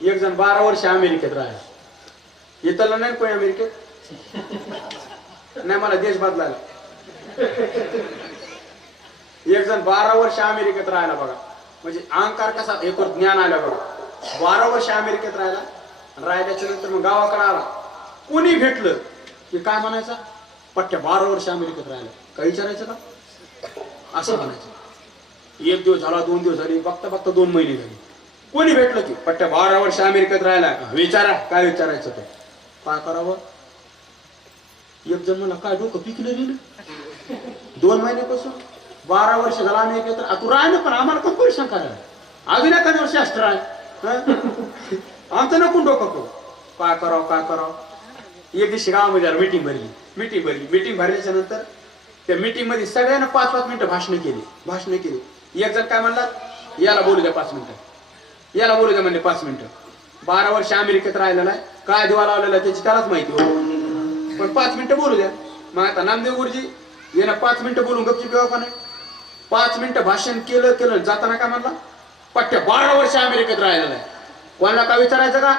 एक जण 12 वर्ष अमेरिकेत राहिला. येताला नाही कोणी अमेरिकेत. नाही मला देश बदलायला. एक जण 12 वर्ष अमेरिकेत राहिला बघा. म्हणजे अहंकार कसा एक ज्ञान आलं बघा. 12 वर्ष अमेरिकेत राहिल्याच्या नंतर मग गावाकडे आला. कोणी भेटलं की काय म्हणायचं, पट्ट्या 12 वर्ष अमेरिकेत राहिला. काय विचारायचं का असं म्हणायचं. एक दिवस झाला, 2 दिवस झाले, बघता बघता 2 महिने झाले. कोणी भेटलं की पट्ट्या 12 वर्ष अमेरिकेत राहिला. विचारा काय विचारायचं तर काय करावं. एक जण मला काय डोकं पिकलं रे 2 महिन्यापासून 12 वर्ष झाला अमेरिकेत. तू राहिलं पण आम्हाला कोण परेशान करायला. अजून एखाद्या वर्ष असतं राह आमचं नको डोकं करू. काय करावं. एक दिवशी गावामध्ये मीटिंग भरली भरल्याच्या नंतर त्या मीटिंग मध्ये सगळ्यांना 5-5 मिनिटं भाषण केली. एक जण काय म्हणला, याला बोलू द्या 5 मिनिटं, याला बोलू द्या म्हणजे 5 मिनिटं. 12 वर्ष अमेरिकेत राहिलेला आहे, काय दिवा लावलेला त्याची त्यालाच माहिती हो, पण 5 मिनिटं बोलू द्या. मग आता नामदेव गुरुजी यांना 5 मिनिटं बोलून गपची किंवा का नाही. 5 मिनिटं भाषण केलं जाताना काय म्हणला, पट्ट्या 12 वर्ष अमेरिकेत राहिलेला आहे, कोणाला काय विचारायचं का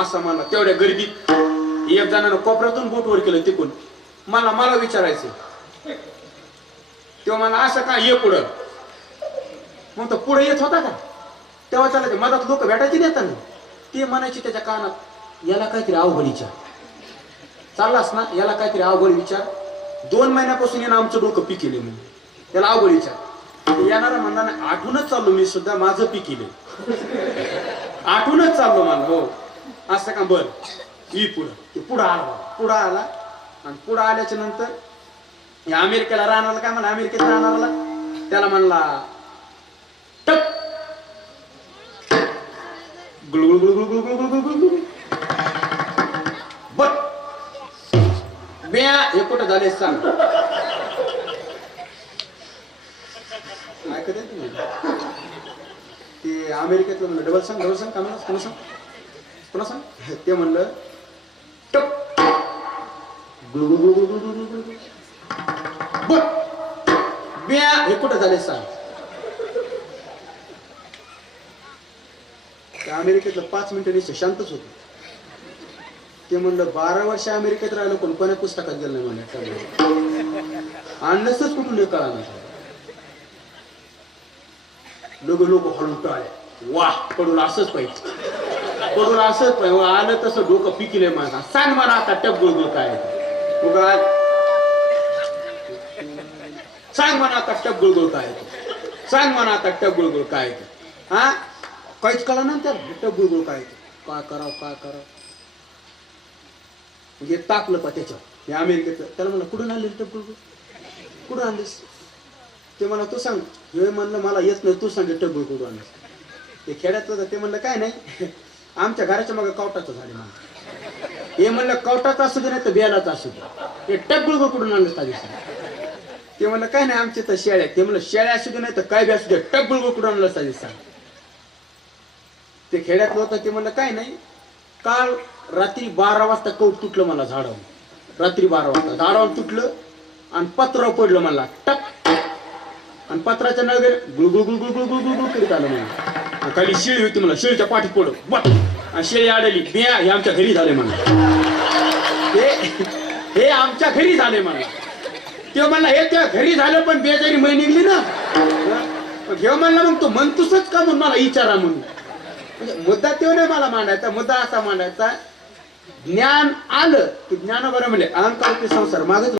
असं म्हणला. तेवढ्या गर्दीत एक जणांना कोपऱ्यातून बोटवर केलं तिकून मला विचारायचं. तेव्हा मला असं का ये पुढं. मग तो पुढे येत होता का तेव्हा त्याला ते मधात लोक भेटायची नेताना ते म्हणायचे त्याच्या कानात, याला काहीतरी अवघड विचार चाललास ना, याला काहीतरी अवघड विचार. 2 महिन्यापासून यानं आमचं डोकं पिकेले म्हणून त्याला अवघड विचार. येणारा म्हणला नाही, आठवूनच चाललो मी सुद्धा माझं पिकेले, आठवूनच चाललो मला. हो असं का बर ही पुढं आला आणि पुढं आल्याच्या नंतर या अमेरिकेला राहणारा काय म्हणा, अमेरिकेत राहणारा त्याला म्हणला टप गुळगुळ बर ब्या हे कुठं झाले सांग. ऐकत आहे ते अमेरिकेतलं म्हणलं डबल सांग का म्हणलं पुन्हा सांग ते म्हणलं टप बर ब्या हे कुठं झाले सांग. त्या अमेरिकेतलं 5 मिनिटं निश्चय शांतच होतं. ते म्हणलं 12 वर्ष अमेरिकेत राहिलं पण कोण्या पुस्तकात गेलं नाही म्हणलं, आणलंच कुठून कळा नाही. लोक हळून टाळे, वाह पडून असंच पाहिजे आलं तसं डोकं पिकले माझा. सांग मला आता टप गुळगुळ काय सांग म्हणा आता टप गुळगुळ काय हा काहीच कळा ना त्या टप गुळगुळ काय करावं म्हणजे टाकलं पा त्याच्यावर. हे अमेरिकेत त्याला म्हणलं कुठून आणले टप गुळगुळ, कुठून आणलीस. ते म्हणा तू सांग. हे म्हणलं मला येत नाही, तू सांग टप गुळगुळ कुठून आणलीस. ते खेड्यातलं ते म्हणलं काय नाही, आमच्या घराच्या मागे कवटाचं झाडे म्हणलं. हे म्हणलं कवटाचं असू दे नाही तर बेलाचं असू दे, हे टप गुळगुळ कुठून आणलं ताजी. ते म्हणलं काय नाही आमच्या तर शेळ्या. ते म्हणलं शेळ्या असू दे नाही तर काय बी असू दे, टप गुळगुळ कुठून आणलं ताजी सांग. ते खेड्यातलं होतं. ते म्हणलं काय नाही, काल रात्री 12 वाजता कौट तुटलं मला झाडावर. रात्री 12 वाजता झाडावर तुटलं आणि पत्रावर पडलं मला टप, आणि पत्राच्या नळगे गुळगुळ करीत आलं म्हणून. खाली शेळी होती मला, शेळीच्या पाठीत पडलं बट आणि शेळी आडली. बिया हे आमच्या घरी झाले म्हणा, हे आमच्या घरी झाले म्हणा. ते म्हणला हे त्या घरी झालं पण बेजारी मै निघली ना. घेऊ म्हणला मग तो म्हणतोसच का म्हणून मला विचारा म्हणून. म्हणजे मुद्दा तो नाही मला मांडायचा. मुद्दा असा मांडायचा, ज्ञान आलं की ज्ञान बरं म्हणले अहंकार संसार मागच